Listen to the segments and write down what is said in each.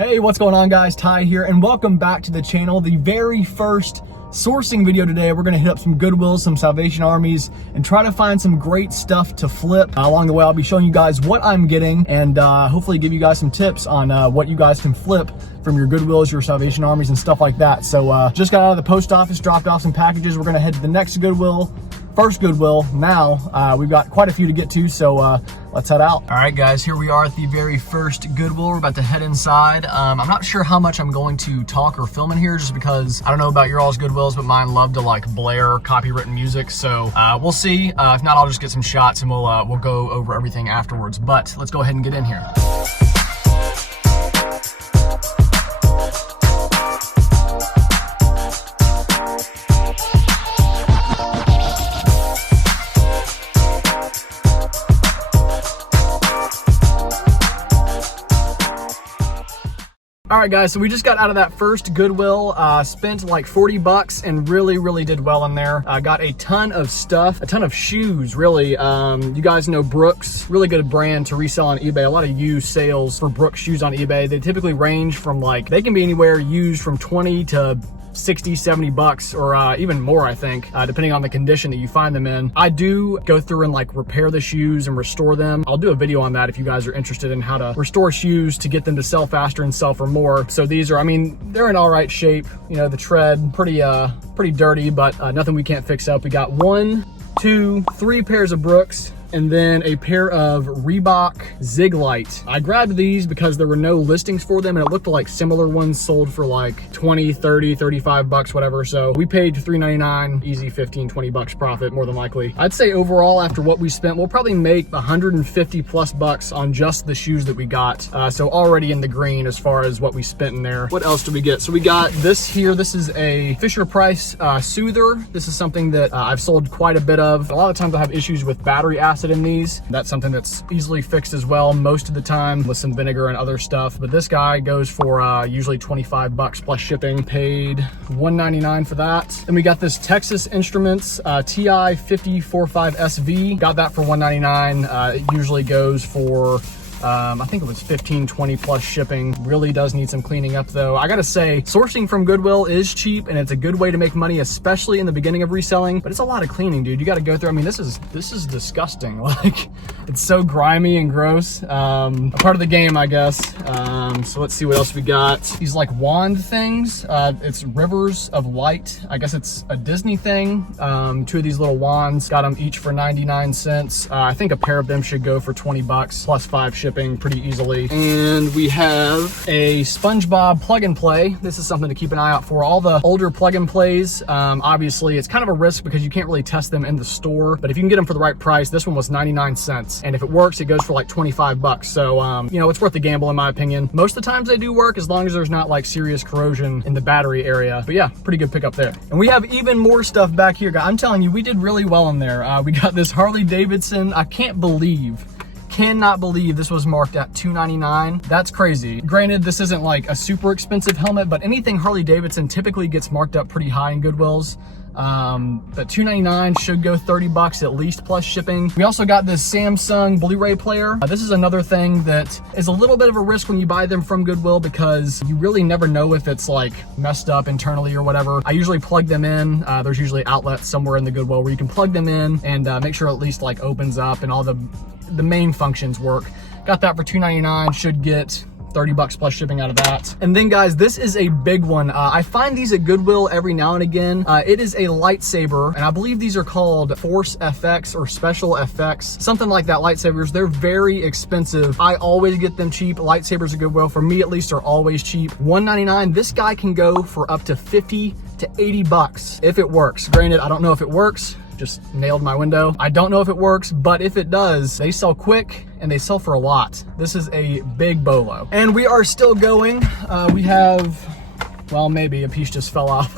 Hey, what's going on guys? Ty here and welcome back to the channel. The very first sourcing video today. We're gonna hit up some Goodwill, some Salvation Armies, and try to find some great stuff to flip. Along the way, I'll be showing you guys what I'm getting and hopefully give you guys some tips on what you guys can flip from your Goodwills, your Salvation Armies, and stuff like that. So just got out of the post office, dropped off some packages. We're gonna head to the next Goodwill. First Goodwill. Now we've got quite a few to get to, so let's head out. All right guys, here we are at the very first Goodwill. We're about to head inside. I'm not sure how much I'm going to talk or film in here, just because I don't know about your all's Goodwills, but mine love to like blare copywritten music. So we'll see. If not, I'll just get some shots and we'll go over everything afterwards. But let's go ahead and get in here. All right guys, so we just got out of that first Goodwill, spent like 40 bucks and really did well in there. Got a ton of stuff, a ton of shoes, really. You guys know Brooks, really good brand to resell on eBay. A lot of used sales for Brooks shoes on eBay. They typically range from like, they can be anywhere used from 20 to 60, 70 bucks or even more, I think, depending on the condition that you find them in. I do go through and like repair the shoes and restore them. I'll do a video on that if you guys are interested in how to restore shoes to get them to sell faster and sell for more. So these are, I mean, they're in all right shape. You know, the tread, pretty dirty, but nothing we can't fix up. We got 1, 2, 3 pairs of Brooks, and then a pair of Reebok Zig Light. I grabbed these because there were no listings for them and it looked like similar ones sold for like 20, 30, 35 bucks, whatever. So we paid $3.99, easy 15, 20 bucks profit, more than likely. I'd say overall, after what we spent, we'll probably make 150 plus bucks on just the shoes that we got. So already in the green as far as what we spent in there. What else did we get? So we got this here. This is a Fisher-Price Soother. This is something that I've sold quite a bit of. A lot of times I have issues with battery acid in these. That's something that's easily fixed as well most of the time with some vinegar and other stuff. But this guy goes for usually 25 bucks plus shipping. Paid $1.99 for that. Then we got this Texas Instruments TI 5045 SV. Got that for $1.99. It usually goes for I think it was 15, 20 plus shipping. Really does need some cleaning up though. I gotta say, sourcing from Goodwill is cheap and it's a good way to make money, especially in the beginning of reselling, but it's a lot of cleaning, dude. You gotta go through, I mean, this is disgusting. Like, it's so grimy and gross. A part of the game, I guess. So let's see what else we got. These like wand things. It's Rivers of Light. I guess it's a Disney thing. 2 of these little wands. Got them each for 99 cents. I think a pair of them should go for 20 bucks plus 5 shipping pretty easily. And we have a SpongeBob plug and play. This is something to keep an eye out for. All the older plug and plays, obviously it's kind of a risk because you can't really test them in the store, but if you can get them for the right price, this one was 99 cents. And if it works, it goes for like 25 bucks. So, you know, it's worth the gamble in my opinion. Most of the times they do work as long as there's not like serious corrosion in the battery area. But yeah, pretty good pickup there. And we have even more stuff back here. I'm telling you, we did really well in there. We got this Harley Davidson. I cannot believe this was marked at $2.99. That's crazy. Granted, this isn't like a super expensive helmet, but anything Harley Davidson typically gets marked up pretty high in Goodwills. But $2.99 should go 30 bucks at least plus shipping. We also got this Samsung Blu-ray player. This is another thing that is a little bit of a risk when you buy them from Goodwill because you really never know if it's like messed up internally or whatever. I usually plug them in. There's usually outlets somewhere in the Goodwill where you can plug them in and make sure it at least like opens up and all the main functions work. Got that for $2.99, should get 30 bucks plus shipping out of that. And then guys, this is a big one. I find these at Goodwill every now and again. It is a lightsaber, and I believe these are called Force FX or Special FX, something like that. Lightsabers, they're very expensive. I always get them cheap. Lightsabers at Goodwill, for me at least, are always cheap. $1.99. This guy can go for up to 50 to 80 bucks if it works. Granted, I don't know if it works. Just nailed my window. I don't know if it works, but if it does, they sell quick and they sell for a lot. This is a big bolo. And we are still going. We have, well, maybe a piece just fell off.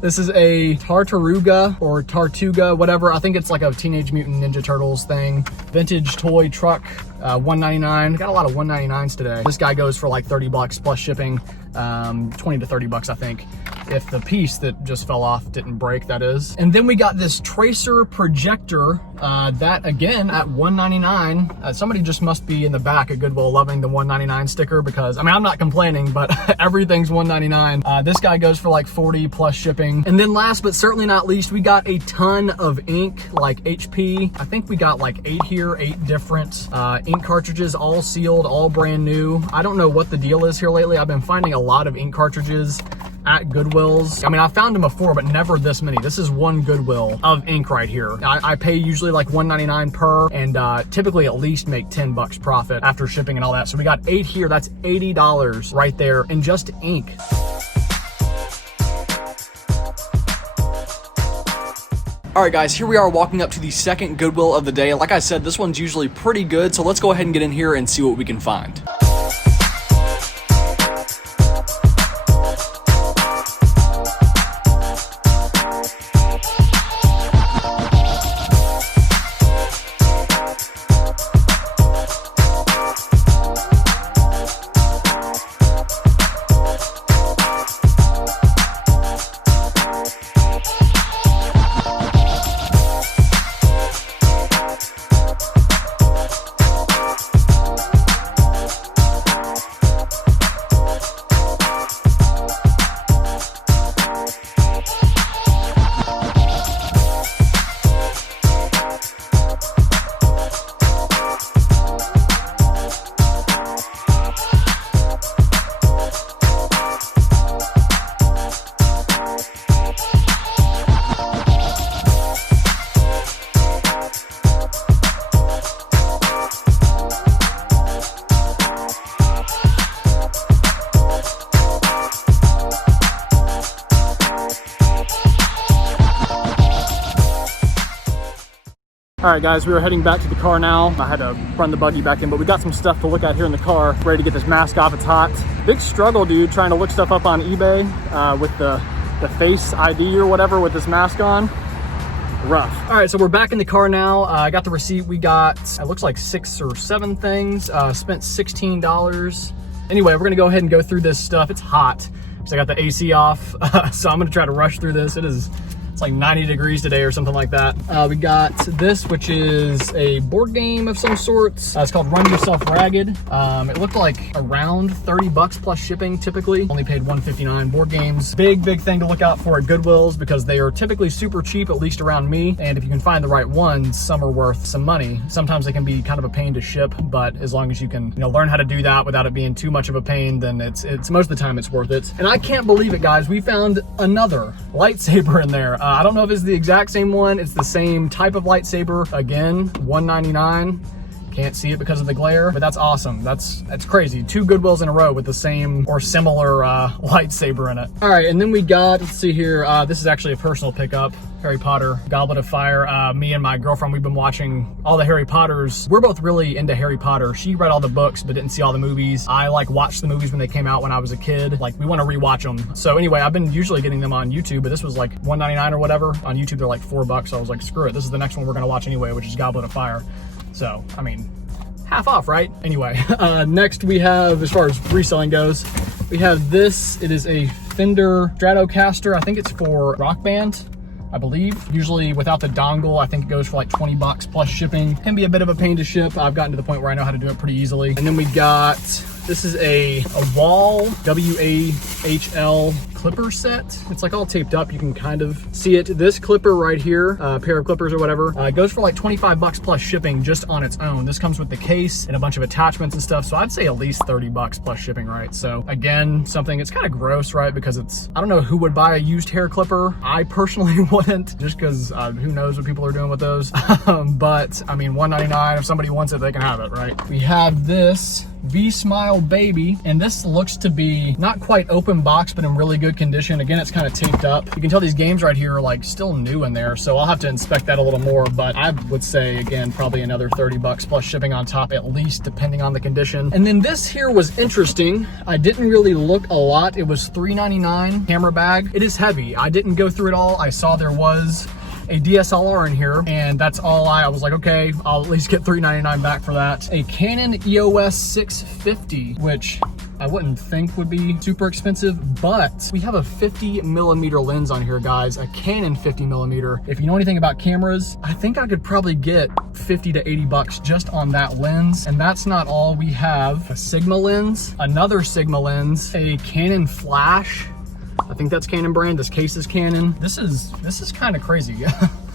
This is a Tartaruga or Tartuga, whatever. I think it's like a Teenage Mutant Ninja Turtles thing. Vintage toy truck $1.99. Got a lot of $1.99s today. This guy goes for like 30 bucks plus shipping, 20 to 30 bucks, I think, if the piece that just fell off didn't break, that is. And then we got this tracer projector, that again at $1.99. Somebody just must be in the back at Goodwill loving the $1.99 sticker, because I mean, I'm not complaining, but everything's $1.99. This guy goes for like 40 plus shipping. And then last but certainly not least, we got a ton of ink, like HP. I think we got like 8 here, 8 different ink cartridges, all sealed, all brand new. I don't know what the deal is here lately. I've been finding a lot of ink cartridges at Goodwill's. I mean, I found them before, but never this many. This is one Goodwill of ink right here. I pay usually like $1.99 per, and typically at least make 10 bucks profit after shipping and all that. So we got 8 here. That's $80 right there in just ink. All right, guys, here we are walking up to the second Goodwill of the day. Like I said, this one's usually pretty good, so let's go ahead and get in here and see what we can find. All right, guys, we were heading back to the car now. I had to run the buggy back in, but we got some stuff to look at here in the car. Ready to get this mask off, it's hot. Big struggle, dude, trying to look stuff up on eBay with the Face ID or whatever with this mask on. Rough. All right, so we're back in the car now. I got the receipt. We got, it looks like 6 or 7 things. Spent $16. Anyway, we're gonna go ahead and go through this stuff. It's hot, because I got the AC off, so I'm gonna try to rush through this. It's like 90 degrees today or something like that. We got this, which is a board game of some sorts. It's called Run Yourself Ragged. It looked like around 30 bucks plus shipping typically. Only paid $1.59. Board games, big thing to look out for at Goodwill's, because they are typically super cheap, at least around me. And if you can find the right ones, some are worth some money. Sometimes they can be kind of a pain to ship, but as long as you can, learn how to do that without it being too much of a pain, then it's most of the time it's worth it. And I can't believe it, guys. We found another lightsaber in there. I don't know if it's the exact same one. It's the same type of lightsaber. Again, $1.99. Can't see it because of the glare, but that's awesome. That's crazy. 2 Goodwills in a row with the same or similar lightsaber in it. All right, and then we got, let's see here. This is actually a personal pickup. Harry Potter, Goblet of Fire. Me and my girlfriend, we've been watching all the Harry Potters. We're both really into Harry Potter. She read all the books, but didn't see all the movies. I watched the movies when they came out when I was a kid. We want to rewatch them. So anyway, I've been usually getting them on YouTube, but this was like $1.99 or whatever. On YouTube, they're like $4. So I was like, screw it. This is the next one we're going to watch anyway, which is Goblet of Fire. So, I mean, half off, right? Anyway, next we have, as far as reselling goes, we have this. It is a Fender Stratocaster. I think it's for Rock Band, I believe. Usually without the dongle, I think it goes for like 20 bucks plus shipping. Can be a bit of a pain to ship. I've gotten to the point where I know how to do it pretty easily. And then we got, this is a Wahl, W-A-H-L clipper set. It's like all taped up. You can kind of see it. This clipper right here, a pair of clippers or whatever, goes for like 25 bucks plus shipping just on its own. This comes with the case and a bunch of attachments and stuff. So I'd say at least 30 bucks plus shipping, right? So again, something, it's kind of gross, right? Because I don't know who would buy a used hair clipper. I personally wouldn't, just because who knows what people are doing with those. But I mean, $1.99, if somebody wants it, they can have it, right? We have this V-Smile Baby, and this looks to be not quite open box, but in really good condition. Again, it's kind of taped up. You can tell these games right here are like still new in there, so I'll have to inspect that a little more, but I would say, again, probably another 30 bucks plus shipping on top at least, depending on the condition. And then this here was interesting. I didn't really look a lot. It was $3.99 camera bag. It is heavy. I didn't go through it all. I saw there was a DSLR in here, and that's all I was like, okay, I'll at least get $399 back for that. A Canon EOS 650, which I wouldn't think would be super expensive, but we have a 50mm lens on here, guys, a Canon 50mm. If you know anything about cameras, I think I could probably get 50 to 80 bucks just on that lens. And that's not all. We have a Sigma lens, another Sigma lens, a Canon flash. I think that's Canon brand. This case is Canon. This is kind of crazy.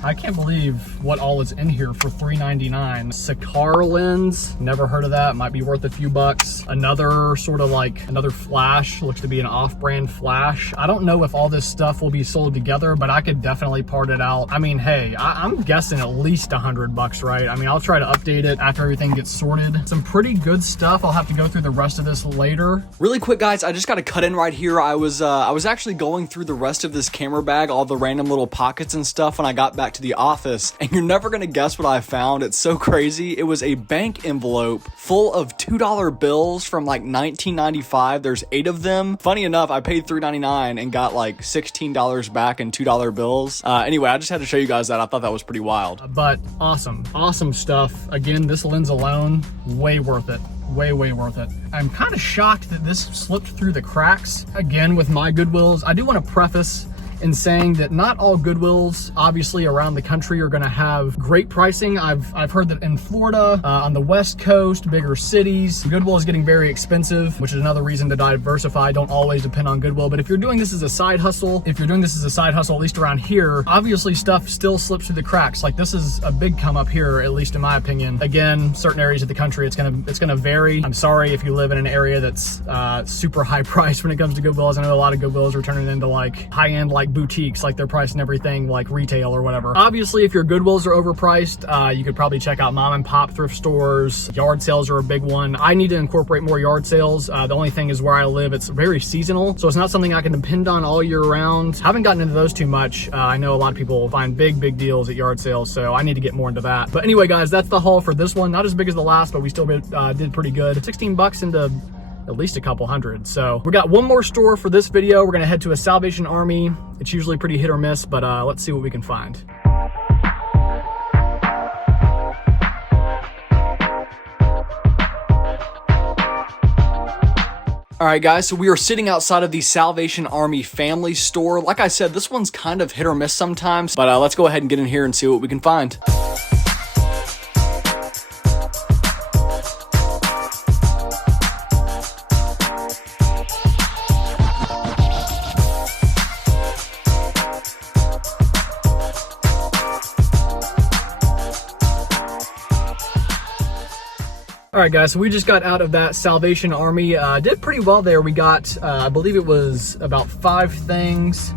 I can't believe what all is in here for $399. Sakar lens, never heard of that. Might be worth a few bucks. Another sort of like another flash, looks to be an off-brand flash. I don't know if all this stuff will be sold together, but I could definitely part it out. I mean, hey, I'm guessing at least 100 bucks, right? I mean, I'll try to update it after everything gets sorted. Some pretty good stuff. I'll have to go through the rest of this later. Really quick, guys, I just got to cut in right here. I was actually going through the rest of this camera bag, all the random little pockets and stuff when I got back to the office, and you're never gonna guess what I found. It's so crazy. It was a bank envelope full of $2 bills from like 1995. There's 8 of them. Funny enough, I paid $3.99 and got like $16 back in $2 bills. Anyway, I just had to show you guys that. I thought that was pretty wild. But awesome stuff. Again, this lens alone, way worth it. Way worth it. I'm kind of shocked that this slipped through the cracks. Again, with my Goodwills, I do want to preface in saying that not all Goodwills, obviously around the country, are going to have great pricing. I've heard that in Florida, on the West Coast, bigger cities, Goodwill is getting very expensive, which is another reason to diversify. Don't always depend on Goodwill. But if you're doing this as a side hustle, at least around here, obviously stuff still slips through the cracks. Like this is a big come up here, at least in my opinion. Again, certain areas of the country, it's gonna vary. I'm sorry if you live in an area that's super high priced when it comes to Goodwills. I know a lot of Goodwills are turning into like high-end like boutiques, like they're pricing everything like retail or whatever. Obviously, if your Goodwills are overpriced, you could probably check out mom and pop thrift stores. Yard sales are a big one. I need to incorporate more yard sales. The only thing is where I live, it's very seasonal, so it's not something I can depend on all year round. Haven't gotten into those too much. I know a lot of people find big deals at yard sales, so I need to get more into that. But anyway, guys, that's the haul for this one. Not as big as the last, but we still did pretty good. 16 bucks into at least a couple hundred. So we got one more store for this video. We're gonna head to a Salvation Army. It's usually pretty hit or miss, but let's see what we can find. All right, guys, so we are sitting outside of the Salvation Army family store. Like I said, this one's kind of hit or miss sometimes, but let's go ahead and get in here and see what we can find. All right, guys, so we just got out of that Salvation Army. Did pretty well there. We got, I believe it was about 5 things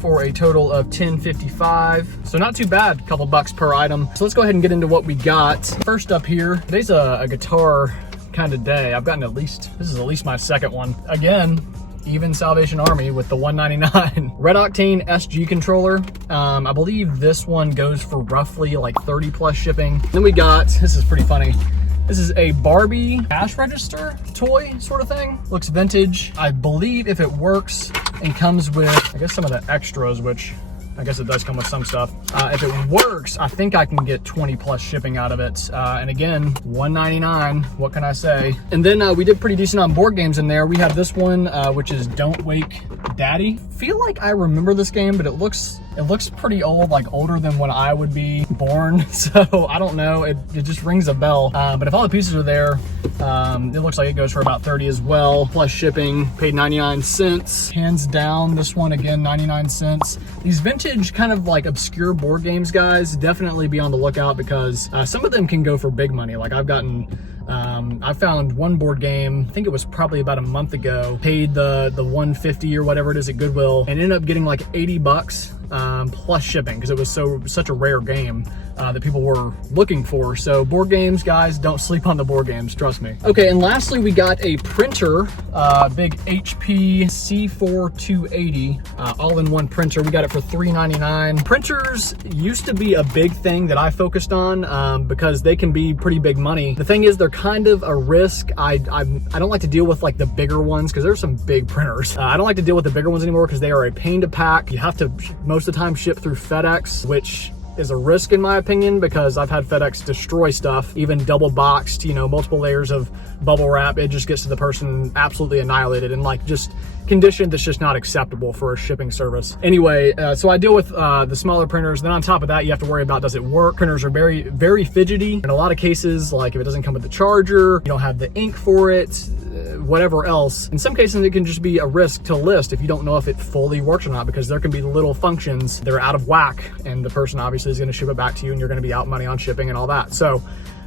for a total of $10.55. So not too bad, a couple bucks per item. So let's go ahead and get into what we got. First up here, today's a guitar kind of day. I've gotten this is at least my second one. Again, even Salvation Army with the $199. Red Octane SG controller. I believe this one goes for roughly like 30 plus shipping. Then we got, this is pretty funny. This is a Barbie cash register toy sort of thing. Looks vintage. I believe if it works and comes with, I guess, some of the extras, which I guess it does come with some stuff. If it works, I think I can get 20 plus shipping out of it. And again, $199, what can I say? And then we did pretty decent on board games in there. We have this one, which is Don't Wake Daddy. Feel like I remember this game, but it looks pretty old, like older than when I would be born. So I don't know, it just rings a bell. But if all the pieces are there, it looks like it goes for about 30 as well, plus shipping. Paid 99 cents. Hands down, this one again, 99 cents. These vintage kind of like obscure board games, guys, definitely be on the lookout because some of them can go for big money. Like I've gotten, I found one board game, I think it was probably about a month ago, paid the $150 or whatever it is at Goodwill, and ended up getting like 80 bucks plus shipping because it was such a rare game that people were looking for. So board games, guys, don't sleep on the board games, trust me. Okay, and lastly, we got a printer, big HP C4 280 all-in-one printer. We got it for $3.99. Printers used to be a big thing that I focused on because they can be pretty big money. The thing is, they're kind of a risk. I don't like to deal with like the bigger ones because there's some big printers. I don't like to deal with the bigger ones anymore because they are a pain to pack. You have to most of the time ship through FedEx, which is a risk in my opinion, because I've had FedEx destroy stuff, even double boxed, you know, multiple layers of bubble wrap. It just gets to the person absolutely annihilated and like just condition that's just not acceptable for a shipping service. Anyway, so I deal with the smaller printers. Then on top of that, you have to worry about, does it work? Printers are very, very fidgety. In a lot of cases, like if it doesn't come with the charger, you don't have the ink for it, whatever else. In some cases, it can just be a risk to list if you don't know if it fully works or not, because there can be little functions that are out of whack, and the person obviously is going to ship it back to you, and you're going to be out money on shipping and all that. So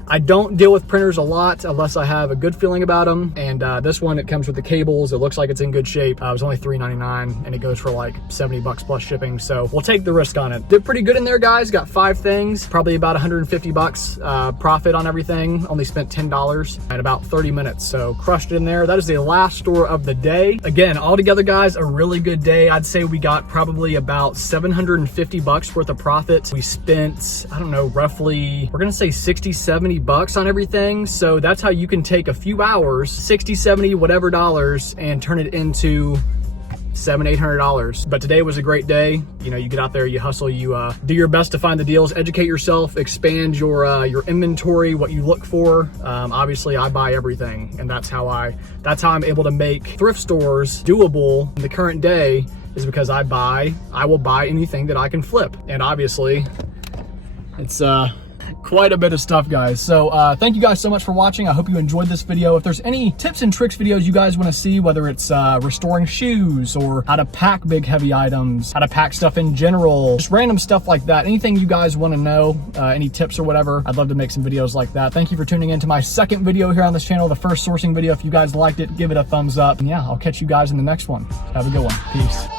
I don't deal with printers a lot unless I have a good feeling about them. And this one, it comes with the cables. It looks like it's in good shape. It was only $3.99 and it goes for like 70 bucks plus shipping. So we'll take the risk on it. Did pretty good in there, guys. Got 5 things, probably about 150 bucks profit on everything. Only spent $10 in about 30 minutes. So crushed it in there. That is the last store of the day. Again, all together, guys, a really good day. I'd say we got probably about 750 bucks worth of profit. We spent, I don't know, roughly, we're gonna say 60, 70 bucks on everything. So that's how you can take a few hours, 60, 70, whatever dollars, and turn it into $700, $800. But today was a great day. You know, you get out there, you hustle, you do your best to find the deals, educate yourself, expand your inventory, what you look for. Obviously I buy everything, and that's how I'm able to make thrift stores doable in the current day, is because I will buy anything that I can flip. And obviously it's quite a bit of stuff, guys. So thank you guys so much for watching. I hope you enjoyed this video. If there's any tips and tricks videos you guys want to see, whether it's restoring shoes or how to pack big heavy items, how to pack stuff in general, just random stuff like that, anything you guys want to know, any tips or whatever, I'd love to make some videos like that. Thank you for tuning in to my second video here on this channel, the first sourcing video. If you guys liked it, give it a thumbs up. And yeah, I'll catch you guys in the next one. Have a good one. Peace.